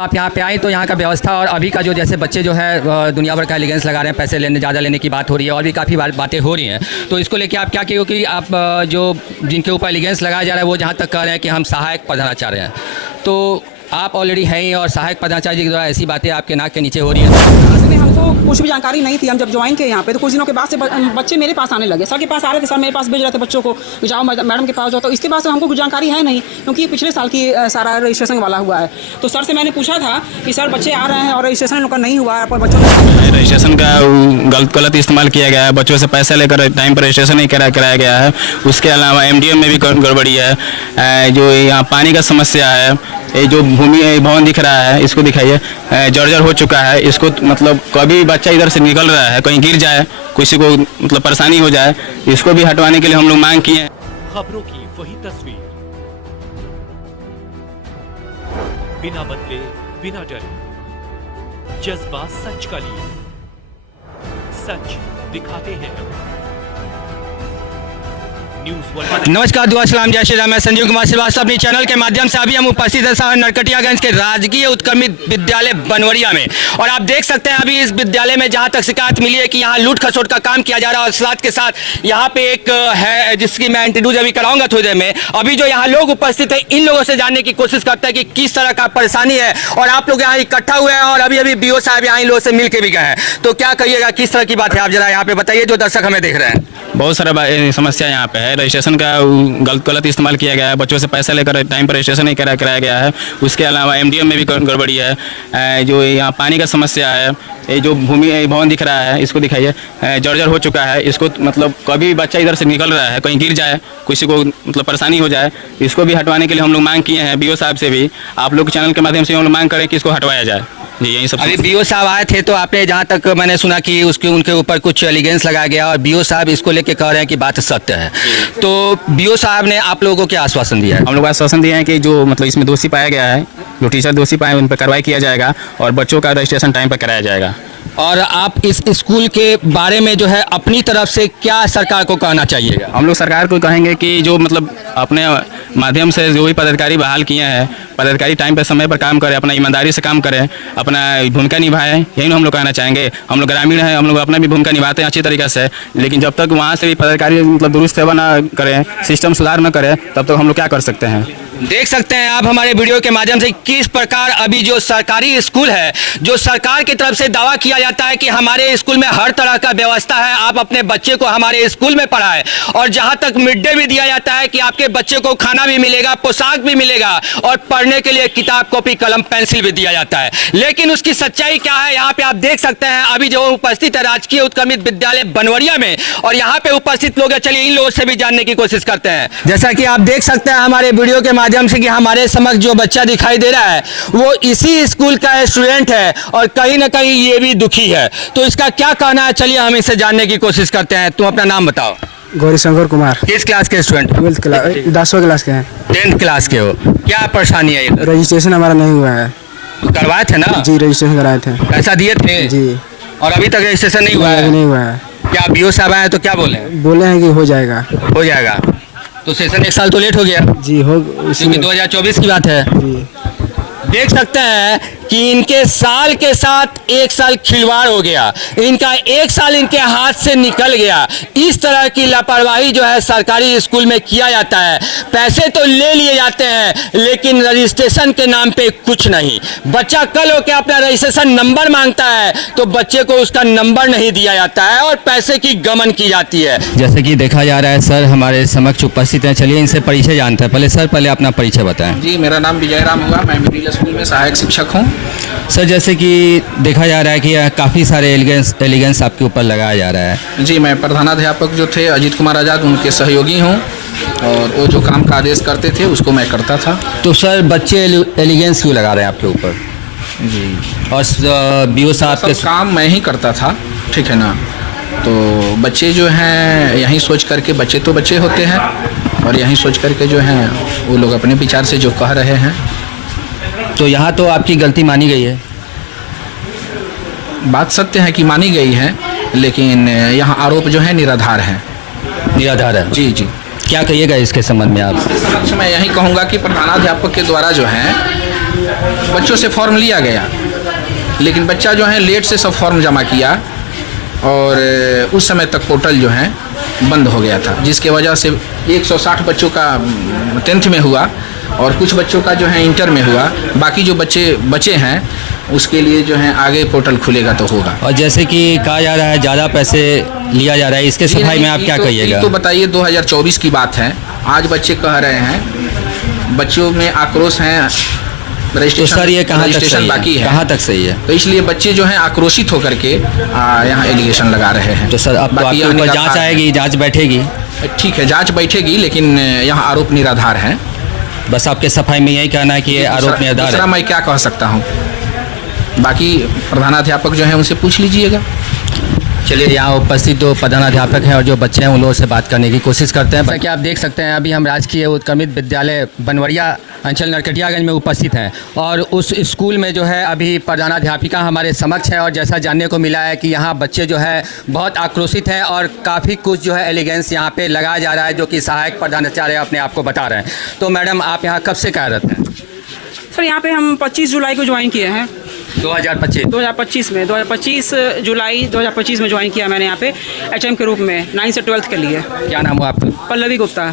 आप यहाँ पे आए तो यहाँ का व्यवस्था और अभी का जो जैसे बच्चे जो है दुनिया भर का एलिगेंस लगा रहे हैं, पैसे लेने ज़्यादा लेने की बात हो रही है और भी काफ़ी बातें हो रही हैं, तो इसको लेके आप क्या कहिए कि आप जो जिनके ऊपर एलिगेंस लगाया जा रहा है वो जहाँ तक कह रहे हैं कि हम सहायक प्रधानाचार्य हैं, तो आप ऑलरेडी हैं ही और सहायक प्रधानाचार्य जी के द्वारा ऐसी बातें आपके नाक के नीचे हो रही हैं। हमको कुछ भी जानकारी नहीं थी। हम जब ज्वाइन किए यहाँ पे तो कुछ दिनों के बाद से बच्चे मेरे पास आने लगे, सर के पास आ रहे थे, सर मेरे पास भेज रहे थे बच्चों को, जाओ मैडम के पास जाओ। तो इसके बाद से हमको कुछ जानकारी है नहीं, क्योंकि पिछले साल की सारा रजिस्ट्रेशन वाला हुआ है। तो सर से मैंने पूछा था कि सर बच्चे आ रहे हैं और रजिस्ट्रेशन लोग का नहीं हुआ है, पर बच्चों ने रजिस्ट्रेशन का गलत इस्तेमाल किया गया है, बच्चों से पैसा लेकर टाइम पर रजिस्ट्रेशन नहीं कराया गया है। उसके अलावा MDM में भी गड़बड़ी है। जो यहाँ पानी का समस्या है, ये जो भूमि भवन दिख रहा है इसको दिखाइए, जर्जर हो चुका है। इसको मतलब कभी बच्चा इधर से निकल रहा है, कहीं गिर जाए, किसी को मतलब परेशानी हो जाए, इसको भी हटवाने के लिए हम लोग मांग किए हैं। खबरों की वही तस्वीर, बिना बदले बिना डरे, जज्बा सच का लिए, सच दिखाते हैं। नमस्कार, दुआ सलाम, जय श्री राम। मैं संजीव कुमार श्रीवास्तव अपनी चैनल के माध्यम से अभी हम उपस्थित हैं शहर नरकटियागंज के राजकीय उत्क्रमित विद्यालय बनवरिया में, और आप देख सकते हैं अभी इस विद्यालय में जहां तक शिकायत मिली है कि यहां लूट खसोट का काम किया जा रहा है, और साथ के साथ यहां पे एक है जिसकी मैं इंट्रोड्यूस अभी कराऊंगा थोड़ी देर में। अभी जो यहाँ लोग उपस्थित है इन लोगों से जानने की कोशिश करते हैं कि किस तरह का परेशानी है, और आप लोग यहाँ इकट्ठा हुए हैं और अभी अभी BO साहब यहाँ इन लोगों से मिल के भी गए हैं, तो क्या कहिएगा, किस तरह की बात है, आप जरा यहाँ पे बताइए जो दर्शक हमें देख रहे हैं। बहुत सारा समस्या यहाँ पे है। रजिस्ट्रेशन का गलत इस्तेमाल किया गया है, बच्चों से पैसा लेकर टाइम पर रजिस्ट्रेशन नहीं कराया गया है। उसके अलावा MDM में भी गड़बड़ी है। जो यहाँ पानी का समस्या है, ये जो भूमि भवन दिख रहा है इसको दिखाइए, जर्जर हो चुका है। इसको मतलब कभी बच्चा इधर से निकल रहा है, कहीं गिर जाए, किसी को मतलब परेशानी हो जाए, इसको भी हटवाने के लिए हम लोग मांग किए हैं BO साहब से भी। आप लोग चैनल के माध्यम से हम लोग मांग करें कि इसको हटवाया जाए। जी, यही सब। अभी BO साहब आए थे तो आपने जहाँ तक मैंने सुना कि उनके ऊपर कुछ एलिगेंस लगाया गया और BO साहब इसको लेके कह रहे हैं कि बात सत्य है, तो BO साहब ने आप लोगों को क्या आश्वासन दिया है? हम लोग आश्वासन दिए हैं कि जो मतलब इसमें दोषी पाया गया है, जो टीचर दोषी पाए उन पर कार्रवाई किया जाएगा और बच्चों का रजिस्ट्रेशन टाइम पर कराया जाएगा। और आप इस स्कूल के बारे में जो है अपनी तरफ से क्या सरकार को कहना चाहिएगा? हम लोग सरकार को कहेंगे कि जो मतलब अपने माध्यम से जो भी पदाधिकारी बहाल किए हैं, पदाधिकारी टाइम पर समय पर काम करें, अपना ईमानदारी से काम करें, अपना भूमिका निभाएं, यही हम लोग कहना चाहेंगे। हम लोग ग्रामीण हैं, हम लोग अपना भी भूमिका निभाते हैं अच्छी तरीके से, लेकिन जब तक वहाँ से भी पदाधिकारी मतलब दुरुस्त सेवा ना करें, सिस्टम सुधार न करें, तब तक हम लोग क्या कर सकते हैं। देख सकते हैं आप हमारे वीडियो के माध्यम से किस प्रकार अभी जो सरकारी स्कूल है, जो सरकार की तरफ से दावा किया जाता है कि हमारे स्कूल में हर तरह का व्यवस्था है, आप अपने बच्चे को हमारे स्कूल में पढ़ाएं, और जहां तक मिड डे भी दिया जाता है कि आपके बच्चे को खाना भी मिलेगा, पोशाक भी मिलेगा, और पढ़ने के लिए किताब कॉपी कलम पेंसिल भी दिया जाता है। लेकिन उसकी सच्चाई क्या है, यहाँ पे आप देख सकते हैं अभी जो उपस्थित है राजकीय उत्क्रमित विद्यालय बनवरिया में, और यहाँ पे उपस्थित लोग हैं, चलिए इन लोगों से भी जानने की कोशिश करते हैं। जैसा कि आप देख सकते हैं हमारे वीडियो के माध्यम से कि हमारे समक्ष जो बच्चा दिखाई दे रहा है वो इसी स्कूल का स्टूडेंट है, और कहीं ना कहीं ये भी दुखी है, तो इसका क्या कहना है, चलिए हम इससे जानने की कोशिश करते हैं। तुम अपना नाम बताओ। गौरीशंकर कुमार। किस क्लास के स्टूडेंट? 12th क्लास, 10वीं क्लास के हैं। 10th क्लास के हो, क्या परेशानी है? रजिस्ट्रेशन हमारा नहीं हुआ है। करवाए थे ना? जी, रजिस्ट्रेशन कराए थे। पैसा दिए थे? जी। और अभी तक रजिस्ट्रेशन नहीं हुआ है? नहीं हुआ है। क्या BO साहब आए तो क्या बोले? बोले हैं कि हो जाएगा। हो जाएगा, तो सेशन 1 साल तो लेट हो गया जी। हो क्योंकि 2024 की बात है। जी। देख सकते हैं कि इनके साल के साथ 1 साल खिलवाड़ हो गया, इनका 1 साल इनके हाथ से निकल गया। इस तरह की लापरवाही जो है सरकारी स्कूल में किया जाता है, पैसे तो ले लिए जाते हैं लेकिन रजिस्ट्रेशन के नाम पे कुछ नहीं। बच्चा कल होकर अपना रजिस्ट्रेशन नंबर मांगता है तो बच्चे को उसका नंबर नहीं दिया जाता है और पैसे की गमन की जाती है। जैसे कि देखा जा रहा है सर हमारे समक्ष उपस्थित हैं, चलिए इनसे परिचय जानते हैं। पहले अपना परिचय बताएं। जी, मेरा नाम विजय राम हुआ, मैं मिडिल स्कूल में सहायक शिक्षक हूँ। सर जैसे कि देखा जा रहा है कि काफ़ी सारे एलिगेंस आपके ऊपर लगाया जा रहा है। जी, मैं प्रधानाध्यापक जो थे अजीत कुमार आज़ाद उनके सहयोगी हूँ, और वो जो काम का आदेश करते थे उसको मैं करता था। तो सर बच्चे एलिगेंस क्यों लगा रहे हैं आपके ऊपर? जी, और BO साहब के काम मैं ही करता था, ठीक है ना। तो बच्चे जो हैं यही सोच करके, बच्चे तो बच्चे होते हैं, और यही सोच करके जो हैं वो लोग अपने विचार से जो कह रहे हैं। तो यहाँ तो आपकी गलती मानी गई है? बात सत्य है कि मानी गई है, लेकिन यहाँ आरोप जो है निराधार है। निराधार है? जी जी। क्या कहिएगा इसके संबंध में आप? मैं यही कहूँगा कि प्रधानाध्यापक के द्वारा जो है बच्चों से फॉर्म लिया गया, लेकिन बच्चा जो है लेट से सब फॉर्म जमा किया और उस समय तक पोर्टल जो है बंद हो गया था, जिसके वजह से 160 बच्चों का 10th में हुआ और कुछ बच्चों का जो है इंटर में हुआ। बाकी जो बच्चे बचे हैं उसके लिए जो है आगे पोर्टल खुलेगा तो होगा। और जैसे कि कहा जा रहा है ज़्यादा पैसे लिया जा रहा है, इसके सफाई में आप क्या कहिएगा? तो बताइए 2024 की बात है, आज बच्चे कह रहे हैं, बच्चों में आक्रोश है। तो सर ये कहाँ तक सही बाकी है? है, कहाँ तक सही है? तो इसलिए बच्चे जो हैं आक्रोशित होकर के यहाँ एलिगेशन लगा रहे हैं। तो सर अब तो आपके ऊपर जांच आएगी, जांच बैठेगी? ठीक है, जांच बैठेगी, लेकिन यहाँ आरोप निराधार है। बस आपके सफाई में यही कहना है कि ये आरोप निराधार है? मैं क्या कह सकता हूँ, बाकी प्रधानाध्यापक जो है उनसे पूछ लीजिएगा। चलिए, यहाँ उपस्थित दो प्रधानाध्यापक हैं और जो बच्चे हैं उन लोगों से बात करने की कोशिश करते हैं। जैसा कि आप देख सकते हैं, अभी हम राजकीय उत्क्रमित विद्यालय बनवरिया अंचल नरकटियागंज में उपस्थित हैं और उस स्कूल में जो है अभी प्रधानाध्यापिका हमारे समक्ष है और जैसा जानने को मिला है कि यहाँ बच्चे जो है बहुत आक्रोशित हैं और काफ़ी कुछ जो है एलिगेंस यहाँ पे लगाया जा रहा है, जो कि सहायक प्रधानाचार्य अपने आप को बता रहे हैं। तो मैडम, आप यहाँ कब से कार्यरत हैं? सर यहाँ पे हम 25 जुलाई को ज्वाइन किए हैं। 2025 में 2025 जुलाई 2025 में ज्वाइन किया मैंने यहाँ पे HM के रूप में 9 से 12th के लिए। क्या नाम हुआ आपका? पल्लवी गुप्ता।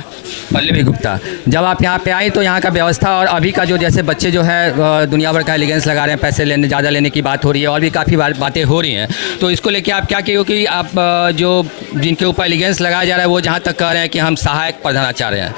पल्लवी गुप्ता, जब आप यहाँ पे आई तो यहाँ का व्यवस्था और अभी का जो जैसे बच्चे जो है दुनिया भर का एलिगेंस लगा रहे हैं, पैसे लेने ज़्यादा लेने की बात हो रही है और भी काफ़ी बातें हो रही हैं, तो इसको लेके आप क्या कहिए कि आप जो जिनके ऊपर एलिगेंस लगाया जा रहा है वो जहाँ तक कह रहे हैं कि हम सहायक प्रधानाचार्य हैं,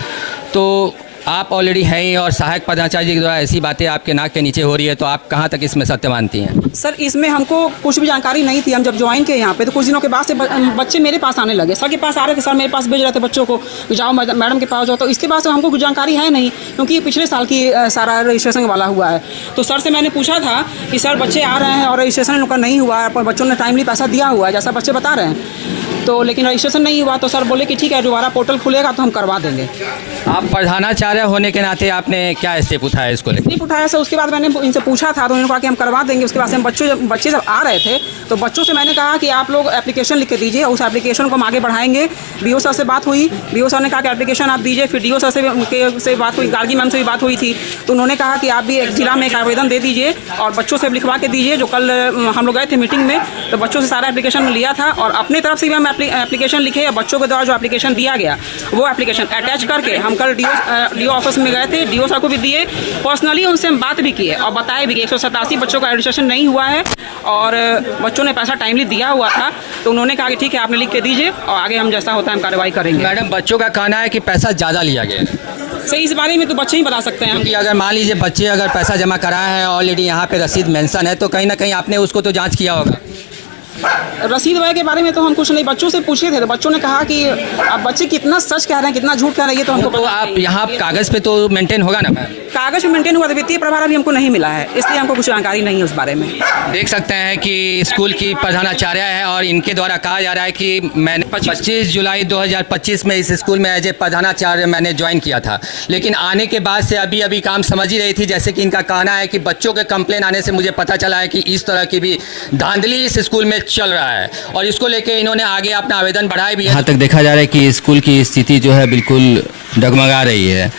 तो आप ऑलरेडी हैं ही और सहायक प्रधानाचार्य जी के द्वारा ऐसी बातें आपके नाक के नीचे हो रही है, तो आप कहाँ तक इसमें सत्य मानती हैं? सर इसमें हमको कुछ भी जानकारी नहीं थी। हम जब ज्वाइन किए यहाँ पे तो कुछ दिनों के बाद से बच्चे मेरे पास आने लगे, सर के पास आ रहे थे, सर मेरे पास भेज रहे थे बच्चों को, जाओ मैडम के पास जाओ। तो इसके बाद से हमको कुछ जानकारी है नहीं, क्योंकि पिछले साल की सारा रजिस्ट्रेशन वाला हुआ है। तो सर से मैंने पूछा था कि सर बच्चे आ रहे हैं और रजिस्ट्रेशन उनका नहीं हुआ है, पर बच्चों ने टाइमली पैसा दिया हुआ है जैसा बच्चे बता रहे हैं, तो लेकिन रजिस्ट्रेशन नहीं हुआ। तो सर बोले कि ठीक है, दोबारा पोर्टल खुलेगा तो हम करवा देंगे। आप प्रधानाचार्य होने के नाते आपने क्या स्टेप उठाया इसको लेकर? स्टेप उठाया सर, उसके बाद मैंने इनसे पूछा था तो उन्होंने कहा कि हम करवा देंगे। उसके बाद से हम बच्चे जब आ रहे थे तो बच्चों से मैंने कहा कि आप लोग एप्लीकेशन लिख के दीजिए, उस एप्लीकेशन को हम आगे बढ़ाएंगे। BO सर से बात हुई, BO सर ने कहा कि एप्लीकेशन आप दीजिए। फिर DO सर से बात हुई, गार्गी मैम से भी बात हुई थी, तो उन्होंने कहा कि आप भी एक जिला में एक आवेदन दे दीजिए और बच्चों से लिखवा के दीजिए। जो कल हम लोग गए थे मीटिंग में तो बच्चों से सारा एप्लीकेशन लिया था और अपनी तरफ से भी हम एप्लीकेशन लिखे। बच्चों के द्वारा जो एप्लीकेशन दिया गया वो एप्लीकेशन अटैच करके हम कल DO ऑफिस में गए थे, DO सर को भी दिए, पर्सनली उनसे हम बात भी किए और बताए भी कि 187 बच्चों का रजिस्ट्रेशन नहीं हुआ है और बच्चों ने पैसा टाइमली दिया हुआ था। तो उन्होंने कहा कि ठीक है, आपने लिख के दीजिए और आगे हम जैसा होता है हम कार्रवाई करेंगे। मैडम, बच्चों का कहना है कि पैसा ज़्यादा लिया गया है, सही इस बारे में तो बच्चे ही बता सकते हैं। क्योंकि अगर मान लीजिए बच्चे अगर पैसा जमा कराए हैं, ऑलरेडी यहाँ पे रसीद मेंशन है, तो कहीं ना कहीं आपने उसको तो जांच किया होगा। रसीद वगैरह के बारे में तो हम कुछ नहीं, बच्चों से पूछे थे तो बच्चों ने कहा कि अब बच्चे कितना सच कह रहे हैं कितना झूठ कह रहे हैं ये तो हमको तो आप यहाँ कागज़ पे तो मेंटेन होगा ना? मैम, कागज में मेंटेन हुआ था, वित्तीय प्रभार अभी हमको नहीं मिला है, इसलिए हमको कुछ जानकारी नहीं है उस बारे में। देख सकते हैं कि स्कूल की प्रधानाचार्य है और इनके द्वारा कहा जा रहा है कि मैंने 25 जुलाई 2025 में इस स्कूल में एज ए प्रधानाचार्य मैंने ज्वाइन किया था, लेकिन आने के बाद से अभी अभी काम समझ ही रही थी। जैसे कि इनका कहना है कि बच्चों के कंप्लेन आने से मुझे पता चला है कि इस तरह की भी धांधली इस स्कूल में चल रहा है और इसको लेके इन्होंने आगे अपना आवेदन बढ़ाया भी है। यहाँ तक देखा जा रहा है कि स्कूल की स्थिति जो है बिल्कुल डगमगा रही है।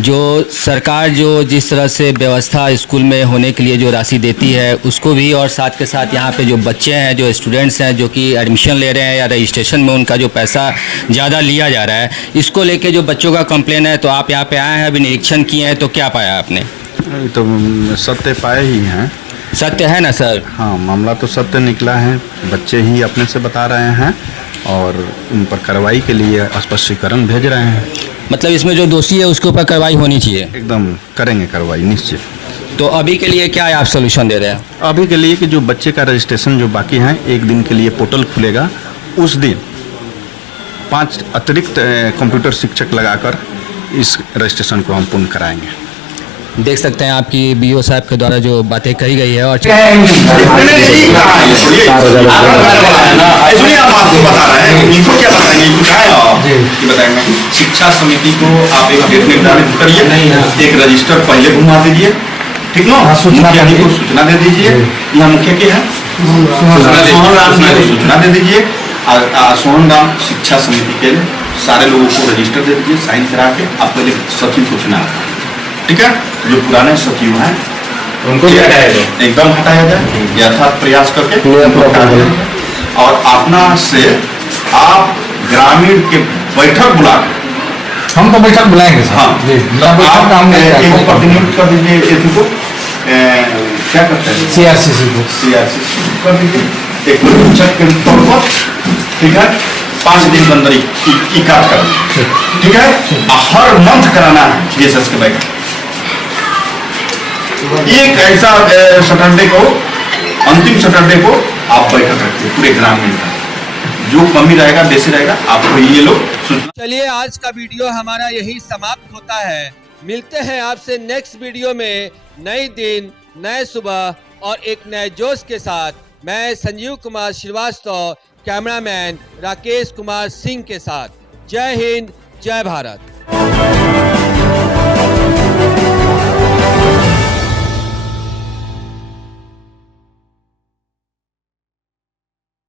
जो सरकार जो जिस तरह से व्यवस्था स्कूल में होने के लिए जो राशि देती है उसको भी, और साथ के साथ यहाँ पे जो बच्चे हैं, जो स्टूडेंट्स हैं जो कि एडमिशन ले रहे हैं या रजिस्ट्रेशन में उनका जो पैसा ज़्यादा लिया जा रहा है, इसको लेके जो बच्चों का कंप्लेन है, तो आप यहाँ पे आए हैं, अभी निरीक्षण किए हैं, तो क्या पाया आपने? तो सत्य पाए ही हैं। सत्य है ना सर? हाँ, मामला तो सत्य निकला है, बच्चे ही अपने से बता रहे हैं और उन पर कार्रवाई के लिए स्पष्टीकरण भेज रहे हैं। मतलब इसमें जो दोषी है उसके ऊपर कार्रवाई होनी चाहिए? एकदम करेंगे कार्रवाई निश्चित। तो अभी के लिए क्या आप सोल्यूशन दे रहे हैं? अभी के लिए कि जो बच्चे का रजिस्ट्रेशन जो बाकी है, एक दिन के लिए पोर्टल खुलेगा, उस दिन 5 अतिरिक्त कंप्यूटर शिक्षक लगाकर इस रजिस्ट्रेशन को हम पूर्ण कराएंगे। देख सकते हैं आपकी BO साहब के द्वारा जो बातें कही गई है और सुनिए, हम आपको बता रहे हैं, इनको क्या बताएंगे, इनको क्या है कि बताएंगे। शिक्षा समिति को आप एक डेट निर्धारित करिए, एक रजिस्टर पहले घुमा दीजिए, ठीक ना, मुखिया जी को सूचना दे दीजिए, यहाँ मुखिया के हैं सूचना दे दीजिए, सोहन राम शिक्षा समिति के सारे लोगों को रजिस्टर दे दीजिए, साइन करा के आप पहले सचिव को चुना, ठीक है। जो पुराने सचिव हैं उनको भी हटाया जाए। एकदम हटाया जाए, यथार्थ प्रयास करके उनको हटा दें। और अपना से आप ग्रामीण के बैठक बुला के, हम तो बैठक बुलाएंगे सर। हाँ जी, आप बैठक का हम एक प्रतिनियुक्त कर दीजिए एथी को, क्या करते हैं CRCC को। CRCC कर दीजिए एक निरीक्षक के तौर पर, ठीक है। 5 दिन के अंदर ही काट कर, ठीक है। हर मंथ कराना है DSS के बैठक। एक ऐसा सैटरडे को, अंतिम सैटरडे को आप बैठक रखिए पूरे ग्रामीण का, जो कमी रहेगा बेसी रहेगा आपको ये लोग सूचना। चलिए आज का वीडियो हमारा यही समाप्त होता है। मिलते हैं आपसे नेक्स्ट वीडियो में, नई दिन नए सुबह और एक नए जोश के साथ। मैं संजीव कुमार श्रीवास्तव, कैमरामैन राकेश कुमार सिंह के साथ। जय हिंद, जय भारत।